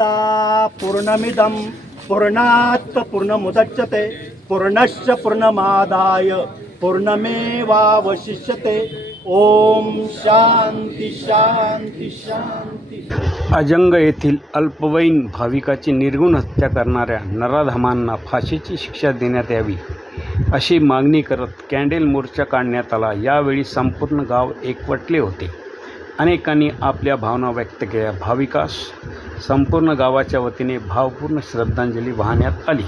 पूर्णमिदं पूर्णात् पूर्णमुदच्यते पूर्णश्च पूर्णमादाय पूर्णमेवावशिष्यते। ओम शांती शांती शांती। अजंग येथील अल्पवयीन भाविकाची निर्गुण हत्या करणाऱ्या नराधमांना फाशीची शिक्षा देण्यात यावी अशी मागणी करत कॅन्डेल मोर्चा काढण्यात आला. यावेळी संपूर्ण गाव एकवटले होते. अनेकांनी आपल्या भावना व्यक्त केल्या. भाविकास संपूर्ण गावाच्या वतीने भावपूर्ण श्रद्धांजली वाहण्यात आली.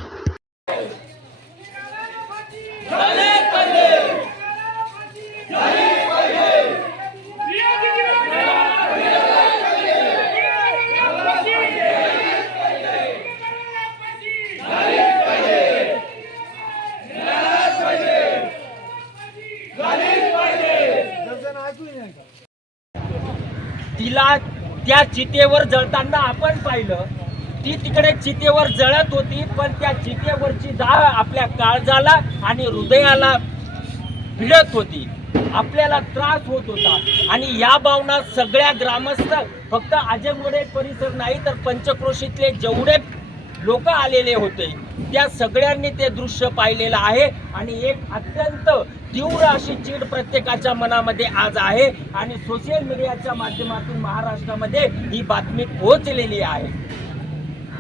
तिला त्या चितेवर जळताना आपण पाहिलं ती तिकडे चितेवर जळत होती पण त्या चितेवरची जाळ आपल्या काळजाला आणि हृदयाला भिडत होती. आपल्याला त्रास होत होता. आणि या भावना सगळ्या ग्रामस्थ फक्त आजमगडे परिसर नाही तर पंचक्रोशीतले जेवढे लोक आलेले होते त्या सगळ्यांनी ते दृश्य पाहिलेलं आहे. आणि एक अत्यंत तीव्र अशी चीड प्रत्येकाच्या मनामध्ये आज आहे आणि सोशल मीडियाच्या माध्यमातून महाराष्ट्रामध्ये ही बातमी पोहोचलेली आहे.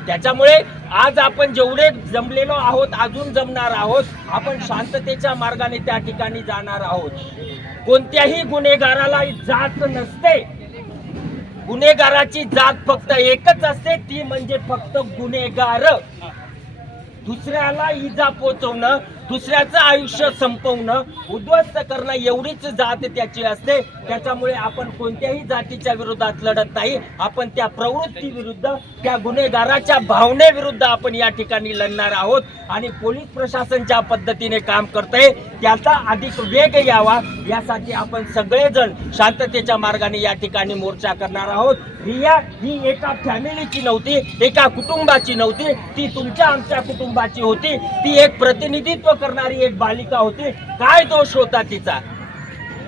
त्याच्यामुळे आज आपण जेवढे जमलेलो आहोत अजून जमणार आहोत आपण शांततेच्या मार्गाने त्या ठिकाणी जाणार आहोत. कोणत्याही गुन्हेगाराला जात नसते. गुन्हेगाराची जात फक्त एकच असते ती म्हणजे फक्त गुन्हेगार. दुसऱ्याला इजा पोचवणं दुसऱ्याचं आयुष्य संपवणं उद्ध्वस्त करणं एवढीच जात त्याची असते. त्याच्यामुळे आपण कोणत्याही जातीच्या विरोधात लढत नाही. आपण त्या प्रवृत्ती विरुद्ध त्या गुन्हेगाराच्या भावनेविरुद्ध आपण या ठिकाणी लढणार आहोत. आणि पोलीस प्रशासन ज्या पद्धतीने काम करतंय त्याचा अधिक वेग यावा. यासाठी आपण सगळेजण शांततेच्या मार्गाने या ठिकाणी मोर्चा करणार आहोत. रिया ही एका फॅमिलीची नव्हती एका कुटुंबाची नव्हती. ती तुमच्या आमच्या कुटुंबाची होती. ती एक प्रतिनिधित्व करणारी एक बालिका होती. काय दोष होता तिचा?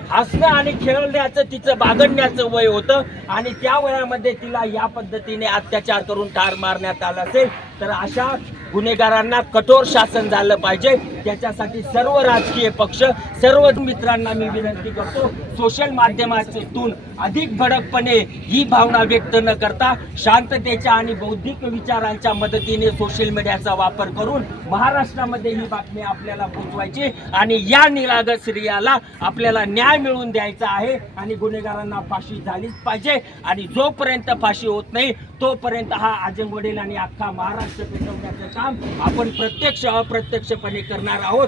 हसणं आणि खेळण्याचं तिचं बागडण्याचं वय होतं आणि त्या वयामध्ये तिला या पद्धतीने अत्याचार करून ठार मारण्यात आला असेल. तर अशा गुन्हेगारांना कठोर शासन झालं पाहिजे. त्याच्यासाठी सर्व राजकीय पक्ष सर्व मित्रांना मी विनंती करतो सोशल माध्यमातून अधिक भडकपणे ही भावना व्यक्त न करता शांततेच्या आणि बौद्धिक विचारांच्या मदतीने सोशल मीडियाचा वापर करून महाराष्ट्रामध्ये ही बातमी आपल्याला पोचवायची आणि या निरागस स्त्रियाला आपल्याला न्याय मिळवून द्यायचा आहे आणि गुन्हेगारांना फाशी झालीच पाहिजे आणि जोपर्यंत फाशी होत नाही तोपर्यंत हा आजंगवडील आणि अख्खा महाराष्ट्र पेटवण्याचं काम आपण प्रत्यक्ष अप्रत्यक्षपणे करणार आहोत.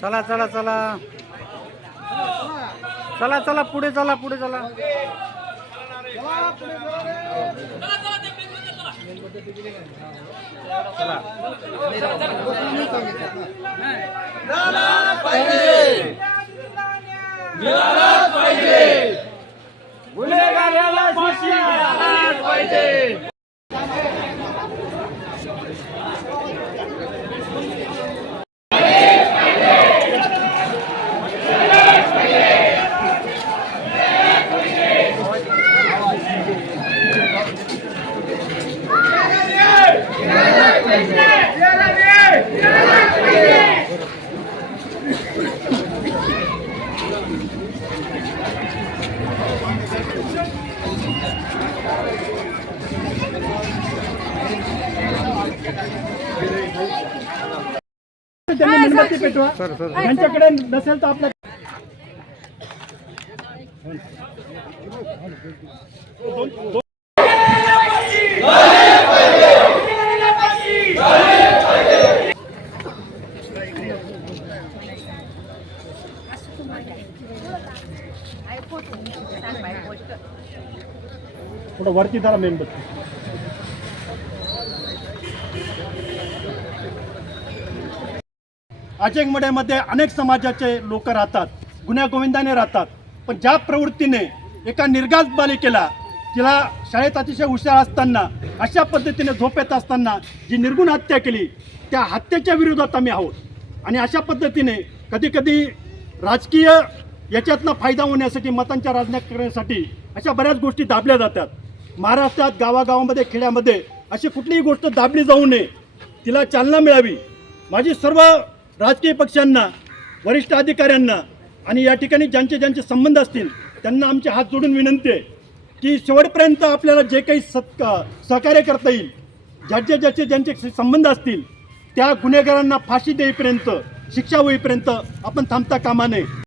चला चला चला. चला चला पुढे चला पुढे चला. गुन्हेगाराला फाशी मिळालीच पाहिजे Thank you. त्यांनी मेणबत्ती पेटवा. त्यांच्याकडे नसेल तर आपल्या थोडं वरती धरा मेणबत्ती अचेंगमड्यामध्ये अनेक समाजाचे लोक राहतात गुन्ह्यागोविंदाने राहतात. पण ज्या प्रवृत्तीने एका निर्गात बालिकेला तिला शाळेत अतिशय हुशार असताना अशा पद्धतीने झोप येत असताना जी निर्गुण हत्या केली त्या हत्येच्या विरोधात आम्ही आहोत. आणि अशा पद्धतीने कधीकधी राजकीय याच्यातनं फायदा होण्यासाठी मतांच्या राजकारणासाठी अशा बऱ्याच गोष्टी दाबल्या जातात. महाराष्ट्रात गावागावामध्ये खेड्यामध्ये अशी कुठलीही गोष्ट दाबली जाऊ नये. तिला चालना मिळावी. माझी सर्व राजकीय पक्षांना वरिष्ठ अधिकाऱ्यांना आणि या ठिकाणी ज्यांचे ज्यांचे संबंध असतील त्यांना आमचे हात जोडून विनंती आहे की शेवटपर्यंत आपल्याला जे काही सत् सहकार्य करता येईल ज्याचे ज्याचे ज्यांचे संबंध असतील त्या गुन्हेगारांना फाशी देईपर्यंत शिक्षा होईपर्यंत आपण थांबता कामा नये.